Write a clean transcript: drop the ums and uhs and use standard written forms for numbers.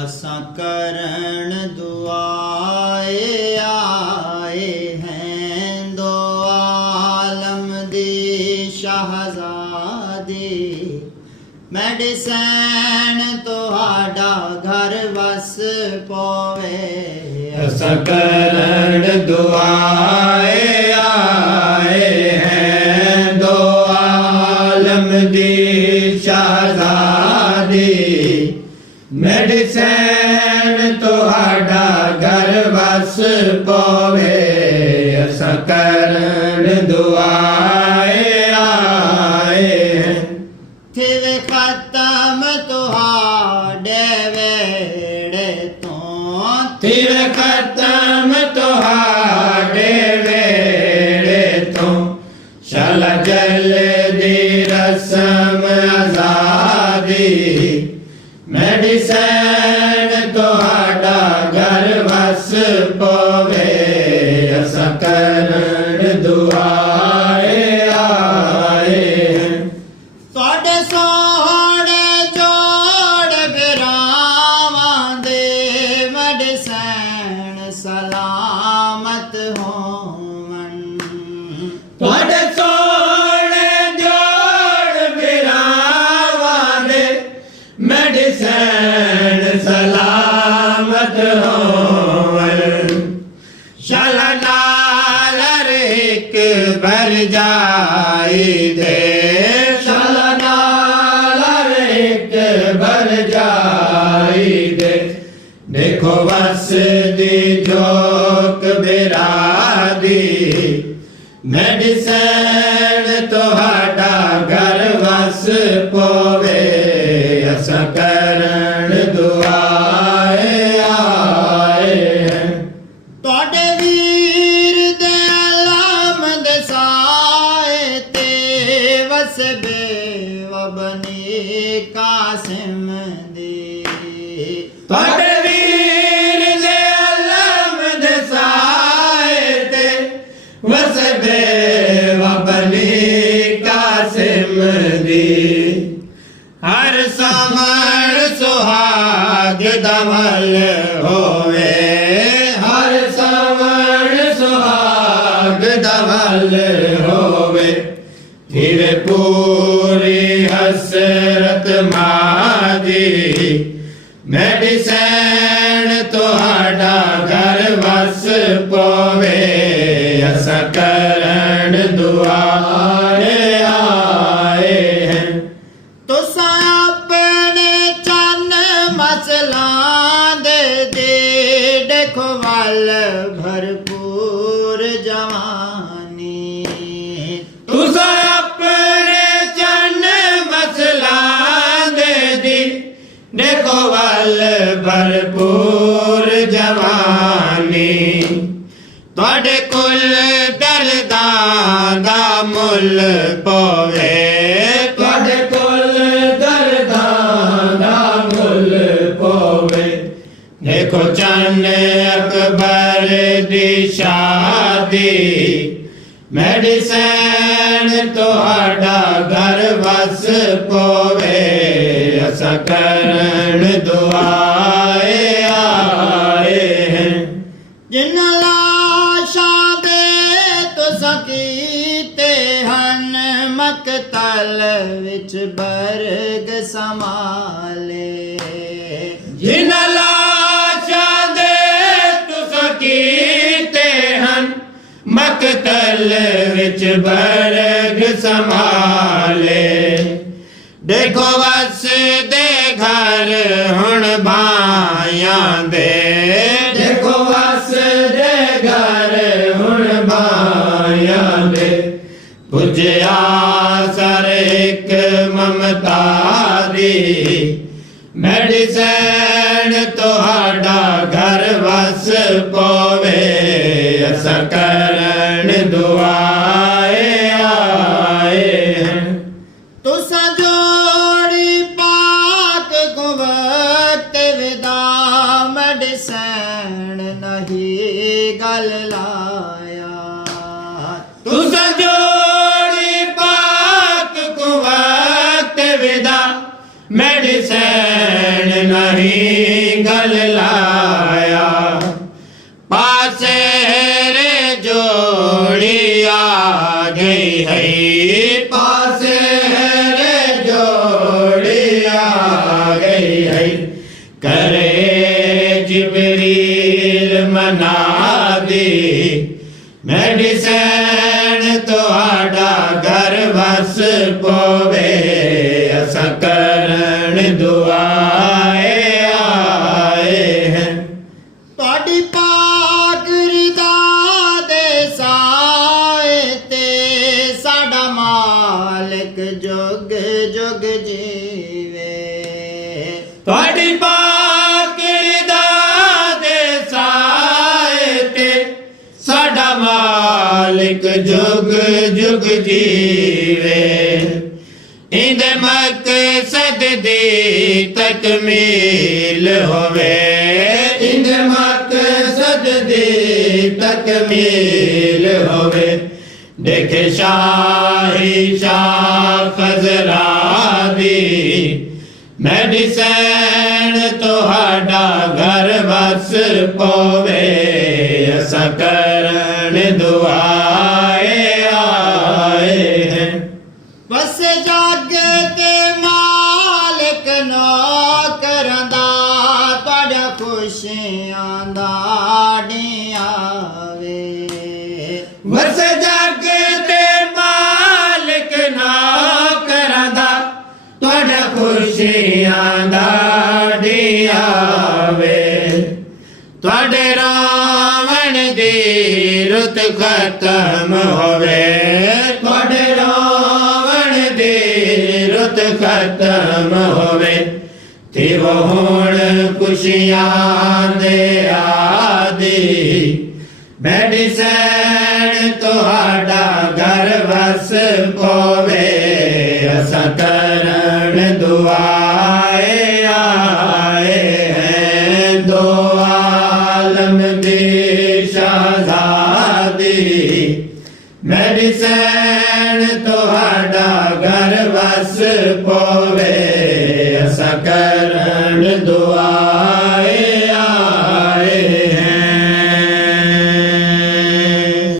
असां करण दुआए आए हैं दो आलम दी शहजादी मेडिसन तुहाडा घर वस पवे असां करण दुआए आए हैं दो आलम दी शहजादी मेडिसन तुहाडा घर वस पवे असां करण दुआए आए हैं थिवे खत्म तुहाडे वेड़े तो थिवे खत्म तुहाडे वेड़े तो शल जल दी रस्म आजादी मेडिसन तुहाडा घर वस पवे असां करण दुआए आए हैं तुहाडे सोहणे जोड़ बिरावां दे मेडिसन सलामत होवन तुहाडे सोहणे जोड़ बिरावां दे मेडिसन सलामत होवन शल नाल एक भर जाई दे शल नाल एक भर जाई दे देखो वस दी जोक बिरादी मेडिसन तुहाडा घर वस पवे असां करण दुआए आए हैं तुहाडे वीर दे आलम दे साए ते वसबे वबनी कासिम दी तुहाडे वीर दे आलम दे साए ते वसबे वबनी कासिम दी हर समर सुहाग दमल होवे हर समर सुहाग दमल होवे फिर पूरी हसरत मादी मेडिसन तुहाडा घर वस पवे असां करण दुआए आए हैं तुसां अपने चन मसलां दे देखो वल भरपूर जवानी तुसां अपने चन मसलां दे देखो वल भरपूर जवानी तुहाडे कुल दर्दां दा मुल पवे तुहाडे कुल दर्दां दा मुल पवे देखो चन अकबर दी शादी मेडिसन तुहाडा घर वस पवे असां करण दुआए आए हैं जिन्ना लाशां दे तुसां कीते हन मकतल विच बरग समाले जिन्ना लाशां दे तुसां कीते हन मकतल विच बरग समाले देखो वस दे घर हुण बायां दे देखो वस दे घर हुण बायां दे पुजया सर एक ममता दी मेडिसन तुहाडा घर वस पवे असां करण दुआए आए हैं तुसां जोड़ी पाक को वक्त विदा मेडिसन नहीं गल लाया तुसां जोड़ी पाक को वक्त विदा मेडिसन नहीं गल लाया पासे रे जोड़ी आ गई है पासे रे जोड़ी आ गई है करे जिबरील मना दी मेडिसन तुहाडा घर वस पोवे असा करन दुआए आए हैं ਤੁਹਾਡੀ ਪਾਕ ਰਿਦਾ ਦੇ ਸਾਏ ਤੇ ਸਾਡਾ ਮਾਲਕ ਜੁਗ ਜੁਗ ਜੀਵੇ ਤੁਹਾਡੀ ਪਾਕ ਰਿਦਾ ਦੇ ਸਾਏ ਤੇ ਸਾਡਾ ਮਾਲਿਕ ਜੁਗ ਜੁਗ ਜੀਵੇ ਇੰਦ ਮਕਸਦ ਦੀ ਤਕਮੀਲ ਹੋਵੇ ਇੰਦ ਮਕਸਦ ਦੀ ਤਕਮੀਲ ਹੋਵੇ ਦੇਖੇ ਸ਼ਾਹੀ ਸ਼ਾਹ ਖਜ਼ਰਾ ਦੀ ਮੈਡੀਸਨ ਤੁਹਾਡਾ ਘਰ ਵਸ ਪਵੇ ਅਸਾਂ ਕਰਨ ਦੁਆਏ ਆਏ हैं ਬਸ ਜੱਗ ਤੇ ਮਾਲਕ ਨੌਕਰਾਂ ਦਾ ਤੁਹਾਡਾ ਖੁਸ਼ੀਆਂ ਦਾ ਢਿਆਵੇ ਵਸ ਜੱਗ ਤੇ ਮਾਲਕ ਨੌਕਰਾਂ ਦਾ ਤੁਹਾਡਾ ਖੁਸ਼ੀਆਂ ਦਾ ਢਿਆਵੇ ਤੁਹਾਡੇ ਰਾਵਣ ਦੀ ਰੁੱਤ ਖਤਮ ਹੋਵੇ ਤੁਹਾਡੇ ਰਾਵਣ ਦੀ ਰੁੱਤ ਖਤਮ ਹੋਵੇ ਤੇ ਉਹ ਹੁਣ ਖੁਸ਼ੀਆਂ ਦੇ ਆਦੀ ਮੈਡੀਸਨ ਤੁਹਾਡਾ ਘਰ ਵਸ ਪਵੇ ਅਸਾਂ ਕਰਨ ਦੁਆਏ ਆਏ हैं दो आलम ਦੀ ਸ਼ਹਜ਼ਾਦੀ ਮੈਡੀਸਨ ਤੁਹਾਡਾ ਘਰ ਵਸ ਪਵੇ ਅਸਾਂ ਕਰਨ